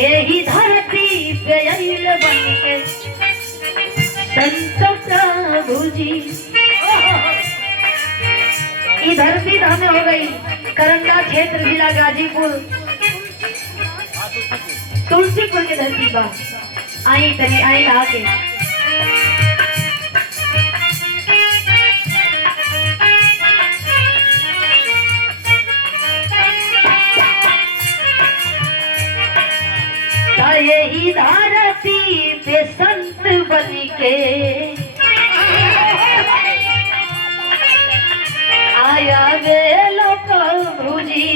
यही धरती पे आइल बनके संत प्रभु जी। ये धरती धाम हो गई करंगा क्षेत्र जिला गाजीपुर तुलसीपुर के धरती बा। आई तनी आई आके यही धरती पे संत बन के आया वेलो प्रभु जी।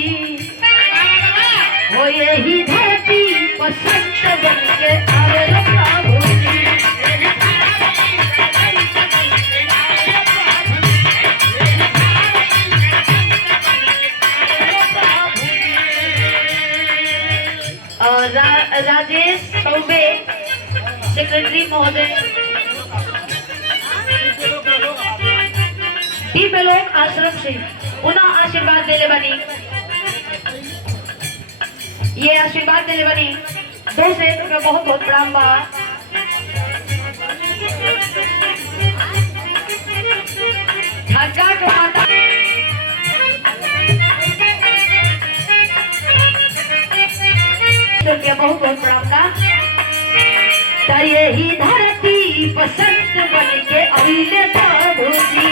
वो यही धरती पे संत बन के आया वेलो प्रभु जी। और राजेश चौबे सेक्रेटरी महोदय लोग आश्रम से पुनः आशीर्वाद देले बनी। ये आशीर्वाद देले बनी दो से तो बहुत बहुत प्रणाम बा। ठग्गा को माता बहुत बहुत प्रणाम का। यही धरती पसंद बन के आइले प्रभु जी।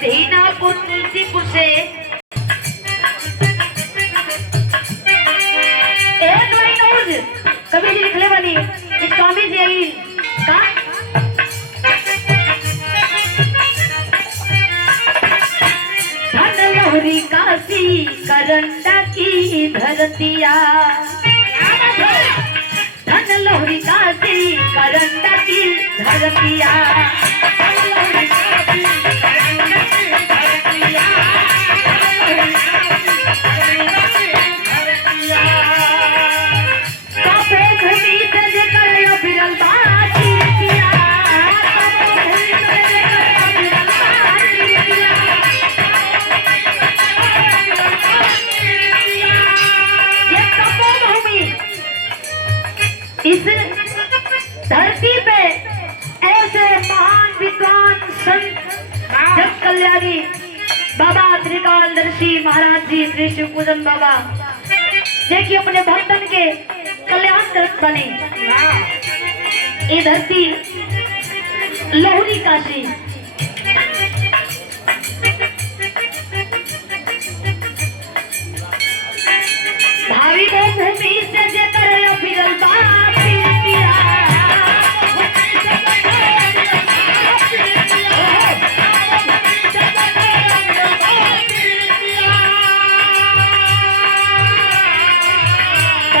दीनापुर तुलसीपुर से एक लाइन और कवि जी लिखले बनी स्वामी जी आई का धन लहरी काशी करंडा की धरतिया। धन लहरी काशी करंडा की धरतिया। इस धरती पे ऐसे महान विद्वान संत जग कल्याणी बाबा त्रिकालदर्शी महाराज जी श्री शिव पूजन बाबा देखिए अपने भक्तन के कल्याण करत बने। ये धरती लोहरी काशी भावी को भूमि से जेकर फिरल बा।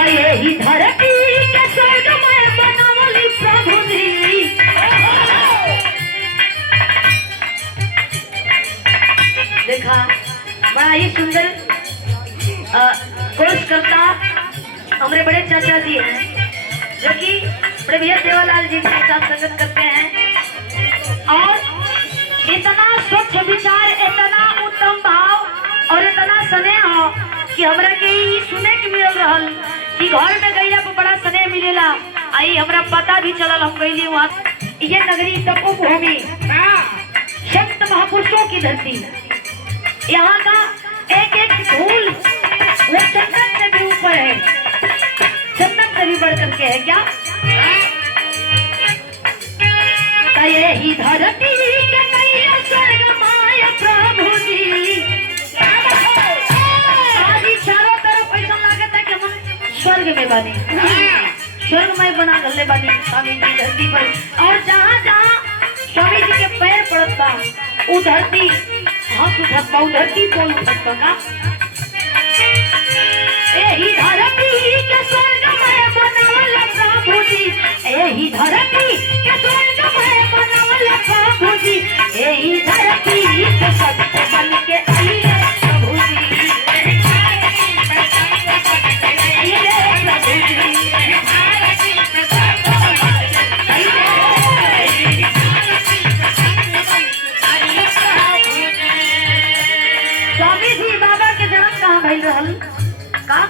यही धरती के स्वर्ग में बनावली प्रभु जी। देखा बड़ा ही सुंदर कोर्स करता हमारे बड़े चाचा जी हैं जो कि बड़े भैया देवालाल जी के साथ संगत करते हैं। और इतना स्वच्छ विचार, इतना उत्तम भाव और इतना स्नेह हो कि हमरा के सुने के मिल रहा कि घर में गईला पर बड़ा स्नेह मिलेला। आई हमरा पता भी चलल हम गईली वहाँ। ये नगरी तपोभूमि संत महापुरुषों की धरती। यहाँ का एक एक फूल वो चंदन से भी ऊपर है, चंदन से भी बढ़ करके है क्या। यही धरती के नैया स्वर्ग माया प्रभु जी। आज चारों तरफ ऐसा स्वर्ग में बने, स्वर्गमय बना गले बनी स्वामी जी धरती पर। और जहाँ जहाँ स्वामी जी के पैर पड़त बा उ धरती हंस उठत बा, उ धरती बोल उठत बा का एही धरती के स्वर्गमय बनावल प्रभु जी, एही धरती के स्वर्गमय बनावल प्रभु जी, एही धरती पे सत्य बन के आइले प्रभु जी, स्वामी जी बाबा के जन्म कहाँ भइल रहल का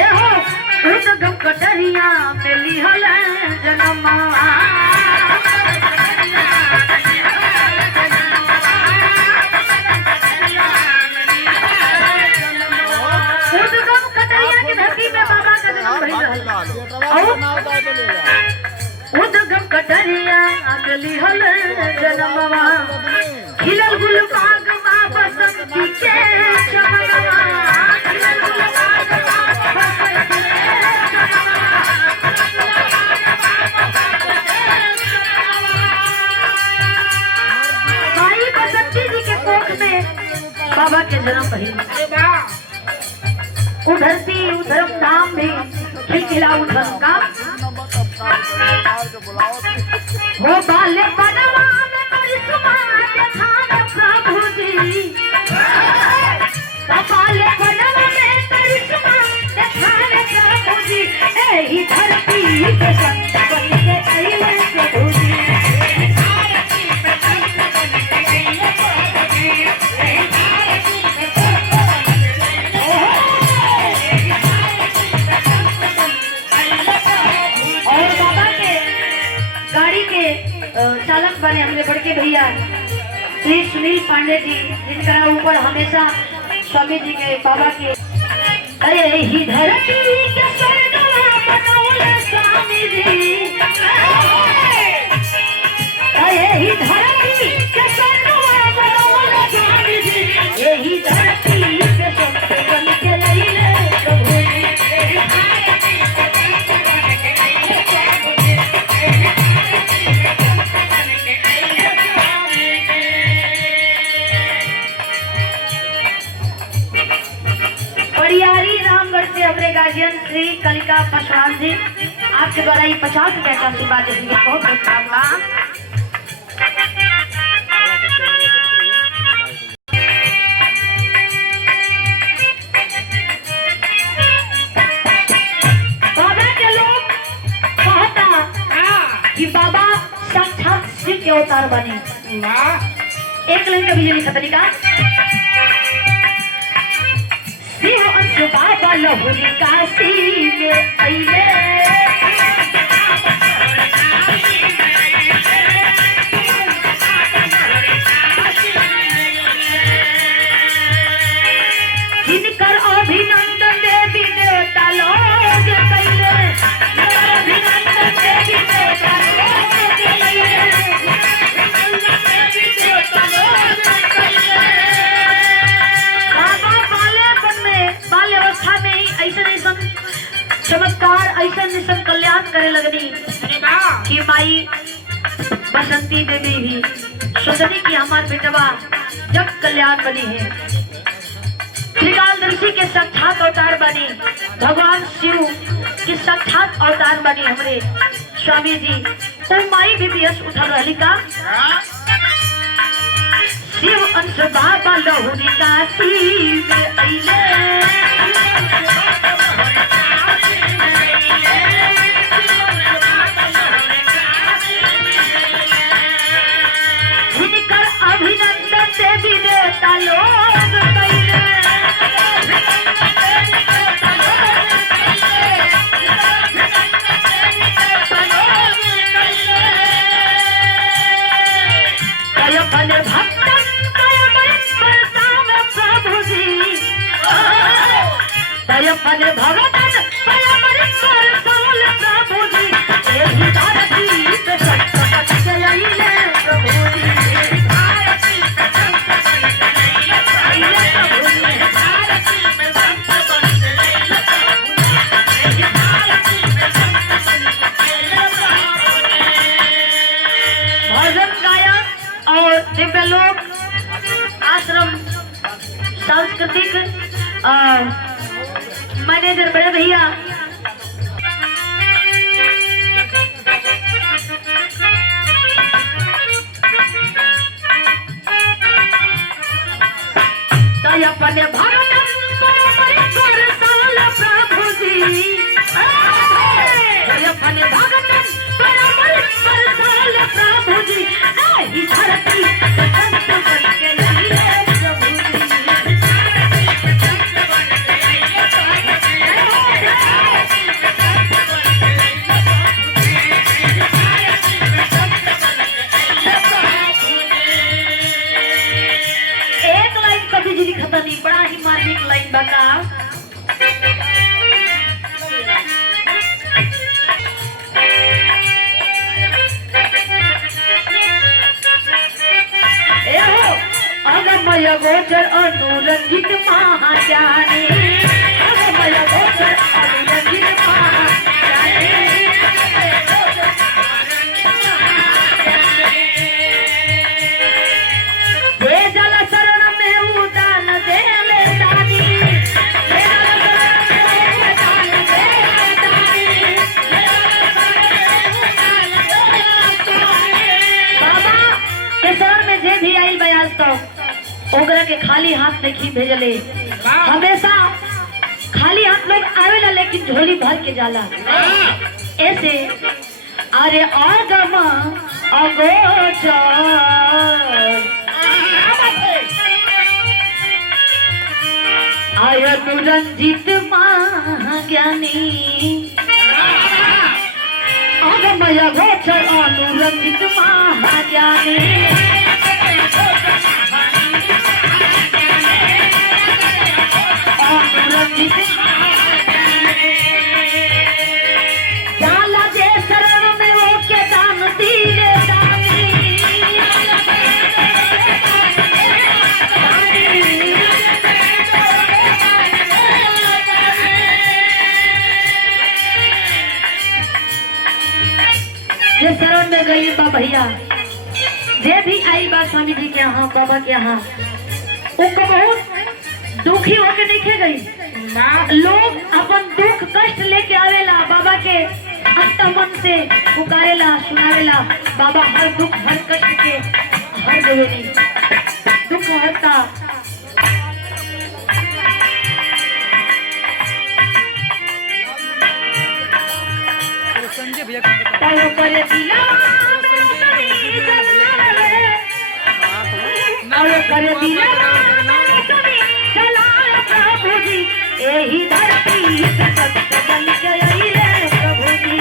एहो उदगम कटरिया में लिहल जन्मा, उदगम कटरिया की धरती में बाबा का जन्म भइल रहल। उदगम कटरिया में लिहल जन्मवा, खिलल गुलबाग माँ बसंती के चमनवा, खिलल गुलबाग माँ बसंती के चमनवा। माई बसंती जी के कोख में बाबा के जन्म भइल। उधरती उधर धाम भी खिलखिला उठल का हो बाले बनवा में करिश्मा दिखावे प्रभु जी, बाले बनवा में करिश्मा दिखावे प्रभु जी, एही धरती पे संत बन के आइले प्रभु जी, चालक बने हमरे बड़के भैया श्री सुनील पांडे जी, जिनका ऊपर हमेशा स्वामी जी के बाबा के अरे ही धरती के स्वर्गवा बनौले स्वामी जी, अरे ही धरती के स्वर्गवा बनौले स्वामी जी, यही धरती पे संत बन के आइले प्रभु जी, अपने गार्जियन श्री कलिका पासवान जी, आपके द्वारा ये 50 रुपए का आशीर्वाद देंगे, बहुत बहुत धन्यवाद। बाबा के लोग कहता कि बाबा साक्षात शिव के अवतार बने। एक लाइन का बिजली खतरी का शिव अंश बाबा लहुरी काशी में आइले, जिनकर अभिनंदन देवी देवता लोग कैले, अभिनंदन देवी देवता लोग कैले, बाल्यावस्था में ऐसा चमत्कार ऐसा कल्याण करे लगनी कि माई बसंती देवी भी सोचनी कि हमार बेटवा जब कल्याण बनी है, त्रिकालदर्शी के साक्षात अवतार बने, भगवान शिव के साक्षात अवतार बने हमरे स्वामी जी, तो माई भी बेस उठल रही का शिव अंश बाबा लहुरी काशी में आइले, जिनकर अभिनंदन देवी देवता लोग कैले, भक्तन प्रभु जी, भगतन प्रभु जी, यही धरती पे संत बन के आइले प्रभु जी, धरती पे संत बन के आइले प्रभु जी, गोचर अनुरंजित महाजानी, अगमय गोचर अनुरंजित महाजानी। जे जल शरण में उदान देले दानी, जे जल शरण में उदान देले दानी, बाबा के शरण में जे भी आइल बयाज तो ओकरा के खाली हाथ नहीं भेजले। हमेशा खाली हाथ लोग आवेला लेकिन झोली भर के जाला। ऐसे अरे आगम अगोचर आय अनुरंजित महाज्ञानी, आगमय गोचर अनुरंजित महाज्ञानी। जाला जे शरण में वो के दान दिले दानी, जे शरण में गई बा भैया, जे भी आई बा स्वामी जी के यहाँ बाबा के यहाँ, उनको बहुत दुखी होके देखे गई। लोग अपन दुख कष्ट लेके आवेला बाबा के अंत मन से पुकारेला सुनावेला। बाबा हर दुख हर कष्ट के हर देवेनी, दुख हरता। तारो करे दिया करे दिया प्रभु जी, यही धरती पे संत बन के आइले प्रभु जी।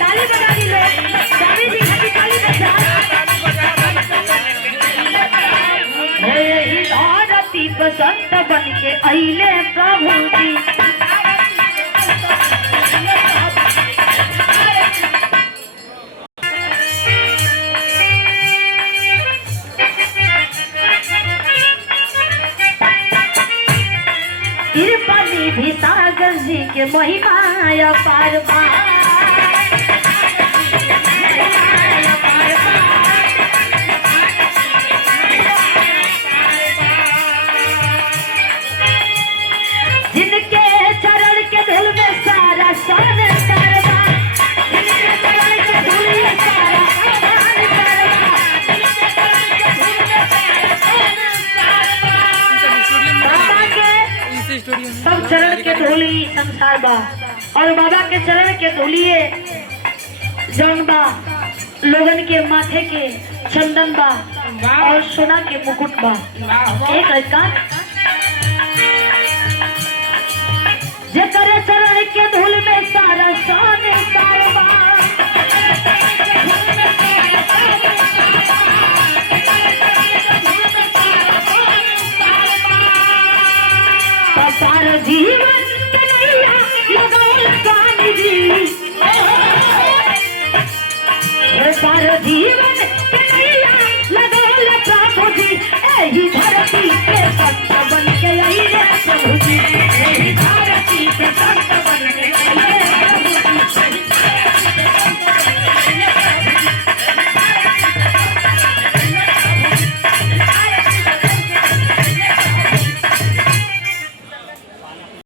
ताली बजा दी लोग, स्वामी जी की ताली बजा। यही धरती पे संत बन के आइले प्रभु जी। तिरुपति भी सागर जी के महिमा अपार बा, जिनके चरण के धूल में सारा संसार बा, जिनके चरण के धूल में सारा संसार बा, जिनके चरण के धूल में सारा संसार बा। बाबा के सब चरण के धूली संसार बा, और बाबा के चरण के धूलिए जौन बा, लोगन के माथे के चंदन बा और सोना के मुकुट बा। एक लड़का जेकर चरण के धूल में सारा संसार बा, सारा जीवन कन्हैया लगौल स्वामी जी, सारा जीवन कन्हैया लगौल प्रभु जी। यही धरती पे संत बन के आइले प्रभु जी, यही धरती पे संत